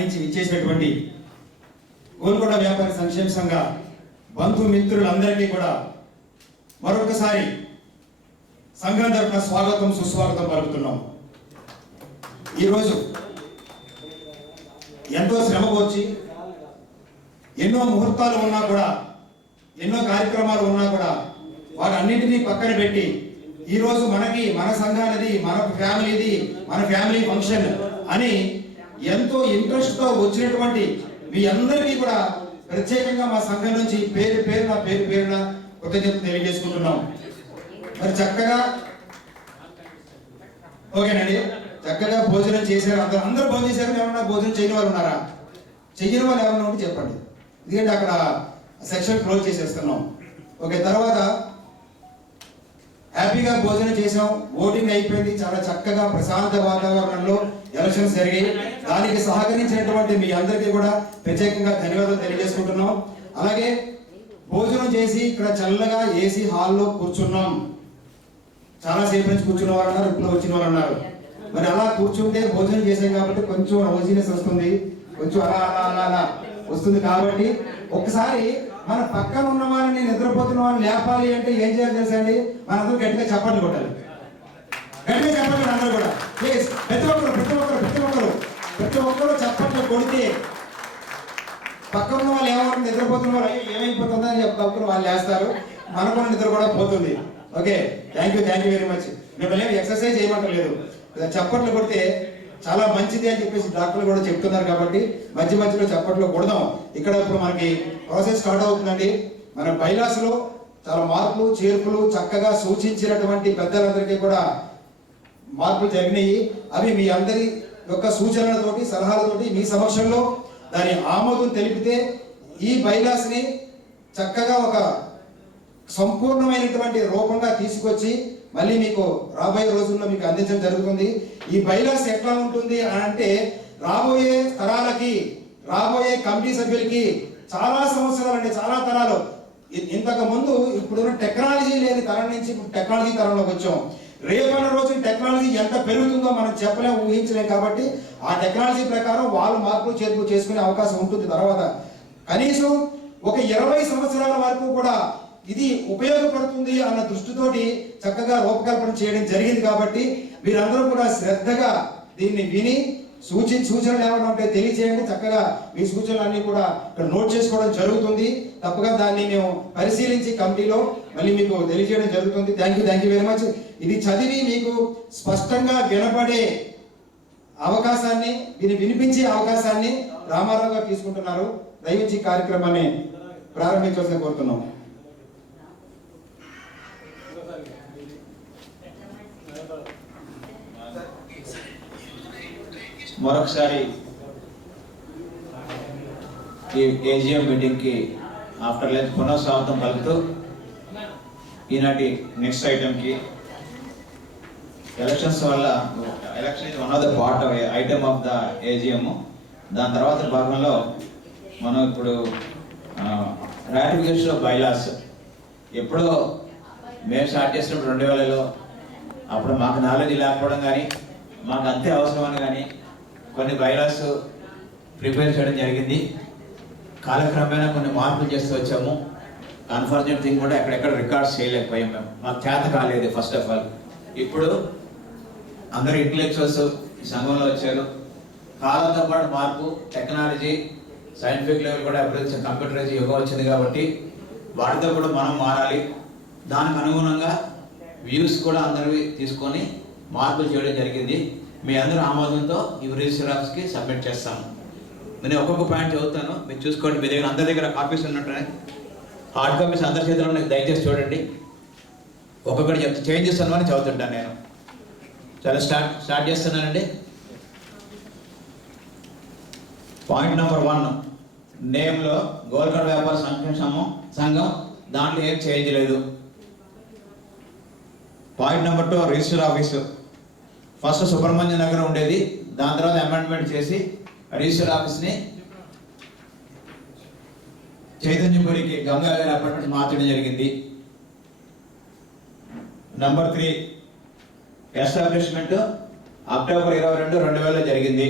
నుంచి ఇచ్చేసినటువంటి గోల్కొండ వ్యాపారి సంక్షేమ సంఘ బంధుమిత్రులందరికీ కూడా మరొకసారి సంఘం తరఫున స్వాగతం సుస్వాగతం పలుకుతున్నాం. ఈరోజు ఎంతో శ్రమ వచ్చి ఎన్నో ముహూర్తాలు ఉన్నా కూడా, ఎన్నో కార్యక్రమాలు ఉన్నా కూడా వాటన్నింటినీ పక్కన పెట్టి ఈరోజు మన సంఘానిది, మన ఫ్యామిలీ ఫంక్షన్ అని ఎంతో ఇంట్రెస్ట్తో వచ్చినటువంటి మీ అందరికీ కూడా ప్రత్యేకంగా మా సంఘం నుంచి పేరున కృతజ్ఞతలు తెలియజేసుకుంటున్నాం. మరి చక్కగా ఓకేనండి, చక్కగా భోజనం చేశారు. అందరూ భోజనం చేశారు. ఎవరన్నా భోజనం చేయని వాళ్ళు ఉన్నారా? చెయ్యని వాళ్ళు ఎవరన్నా ఉంటే చెప్పండి, ఎందుకంటే అక్కడ సెక్షన్ క్లోజ్ చేసేస్తున్నాం. ఓకే, తర్వాత హ్యాపీగా భోజనం చేసాం, ఓటింగ్ అయిపోయింది. చాలా చక్కగా ప్రశాంత వాతావరణంలో ఎలక్షన్స్ జరిగాయి. దానికి సహకరించినటువంటి మీ అందరికీ కూడా ప్రత్యేకంగా ధన్యవాదాలు తెలియజేసుకుంటున్నాం. అలాగే భోజనం చేసి ఇక్కడ చల్లగా ఏసీ హాల్లో కూర్చున్నాం. చాలా సేపు నుంచి కూర్చున్న వాళ్ళు అన్నారు, ఇప్పుడు వచ్చిన వాళ్ళు అన్నారు. మరి అలా కూర్చుంటే భోజనం చేసాం కాబట్టి కొంచెం రోజీనెస్ వస్తుంది, కొంచెం అలా వస్తుంది. కాబట్టి ఒకసారి మన పక్కన ఉన్న వాళ్ళని, నిద్రపోతున్న వాళ్ళని లేపాలి అంటే ఏం చేయాలి తెలుసా అండి? మనందరూ గట్టిగా చప్పట్లు కొట్టాలి. గట్టిగా చప్పట్లు అందరూ కూడా ప్లీజ్. ప్రతి ఒక్కరు చప్పట్లు కొడితే పక్కన ఉన్న వాళ్ళు ఏమో నిద్రపోతున్న వాళ్ళు అయ్యో ఏమైపోతుందో అని చెప్తారు, వాళ్ళు వేస్తారు, మనకున్న నిద్ర కూడా పోతుంది. Okay, thank you very much. మిమ్మల్ని ఎక్సర్సైజ్ చేయమంటలేదు, చప్పట్లు కొడితే చాలా మంచిది అని చెప్పేసి డాక్టర్లు కూడా చెప్తున్నారు. కాబట్టి మధ్యలో చప్పట్లు కొడదాం. ఇక్కడ ఇప్పుడు మనకి ప్రాసెస్ స్టార్ట్ అవుతుందండి. మన బైలాస్లో చాలా మార్పులు చేర్పులు చక్కగా సూచించినటువంటి పెద్దలందరికీ కూడా మార్పులు జరిగినాయి. అవి మీ అందరి యొక్క సూచనలతోటి, సలహాలతోటి మీ సమక్షంలో దాని ఆమోదం తెలిపితే ఈ బైలాస్ని చక్కగా ఒక సంపూర్ణమైనటువంటి రూపంగా తీసుకొచ్చి మళ్ళీ మీకు రాబోయే రోజుల్లో మీకు అందించడం జరుగుతుంది. ఈ బైలాస్ ఎట్లా ఉంటుంది అంటే రాబోయే తరాలకి, రాబోయే కమిటీ సభ్యులకి చాలా సంవత్సరాలు అండి, చాలా తరాలు. ఇంతకు ముందు ఇప్పుడున్న టెక్నాలజీ లేని తరం నుంచి టెక్నాలజీ తరంలోకి వచ్చాం. రేపన్న రోజు టెక్నాలజీ ఎంత పెరుగుతుందో మనం చెప్పలేం, ఊహించలేం. కాబట్టి ఆ టెక్నాలజీ ప్రకారం వాళ్ళు మార్పులు చేర్పులు చేసుకునే అవకాశం ఉంటుంది. తర్వాత కనీసం ఒక 20 సంవత్సరాల వరకు కూడా ఇది ఉపయోగపడుతుంది అన్న దృష్టితోటి చక్కగా రూపకల్పన చేయడం జరిగింది. కాబట్టి మీరందరూ కూడా శ్రద్ధగా దీన్ని విని సూచనలు ఏమైనా ఉంటే తెలియజేయండి. చక్కగా మీ సూచనలన్నీ కూడా ఇక్కడ నోట్ చేసుకోవడం జరుగుతుంది. తప్పగా దాన్ని మేము పరిశీలించి కమిటీలో మళ్ళీ మీకు తెలియజేయడం జరుగుతుంది. Thank you very much. ఇది చదివి మీకు స్పష్టంగా వినపడే అవకాశాన్ని, వినిపించే అవకాశాన్ని రామారావు గారు తీసుకుంటున్నారు. దయచేసి కార్యక్రమాన్ని ప్రారంభించాల్సిన కోరుతున్నాం. మరొకసారి ఈ ఏజిఎం మీటింగ్కి ఆఫ్టర్ లంచ్ పునఃస్వాగతం పలుకుతూ ఈనాటి నెక్స్ట్ ఐటమ్కి ఎలక్షన్స్ వల్ల election is one of the part of item of the AGM. దాని తర్వాత భాగంలో మనం ఇప్పుడు రాటిఫికేషన్ ఆఫ్ బైలాస్ ఎప్పుడో మేము స్టార్ట్ చేసినప్పుడు 2000లో అప్పుడు మాకు నాలెడ్జ్ లేకపోవడం కానీ, మాకు అంతే అవసరమని కానీ కొన్ని బైలాస్ ప్రిపేర్ చేయడం జరిగింది. కాలక్రమేణా కొన్ని మార్పులు చేస్తూ వచ్చాము. అన్ఫార్చునేట్ థింగ్ కూడా ఎక్కడెక్కడ రికార్డ్స్ చేయలేకపోయాం. మేము మాకు చేత కాలేదు ఫస్ట్ ఆఫ్ ఆల్. ఇప్పుడు అందరూ ఇంటలెక్చువల్స్ ఈ సంఘంలో వచ్చారు. కాలంతో పాటు మార్పు, టెక్నాలజీ, సైంటిఫిక్ లెవెల్ కూడా అభివృద్ధి, కంప్యూటరైజ్ యుగం వచ్చింది. కాబట్టి వాటితో కూడా మనం మారాలి. దానికి అనుగుణంగా వ్యూస్ కూడా అందరివి తీసుకొని మార్పులు చేయడం జరిగింది. మీ అందరూ ఆమోదంతో ఈ రిజిస్టర్ ఆఫీస్కి సబ్మిట్ చేస్తాము. నేను ఒక్కొక్క పాయింట్ చదువుతాను, మీరు చూసుకోండి. మీ దగ్గర అందరి దగ్గర కాపీస్ ఉన్నట్టునే, హార్డ్ కాపీస్ అందరి చేతిలో దయచేసి చూడండి. ఒక్కొక్కటి చెప్తే చేంజెస్ అన్నమని చదువుతుంటాను నేను. చాలా స్టార్ట్ చేస్తున్నానండి. పాయింట్ నెంబర్ 1, నేమ్లో గోల్కొండ వ్యాపార సంఘం, దాంట్లో ఏం చేంజ్ లేదు. Point number 2, register office first Subrahmanya Nagar ఉండేది, దాని తర్వాత అమెండ్మెంట్ చేసి రిజిస్టర్ ఆఫీస్ని చైతన్యపురికి గంగా గారి అపార్ట్మెంట్ మార్చడం జరిగింది. నెంబర్ 3, ఎస్టాబ్లిష్మెంట్ అక్టోబర్ 22, 2000 జరిగింది.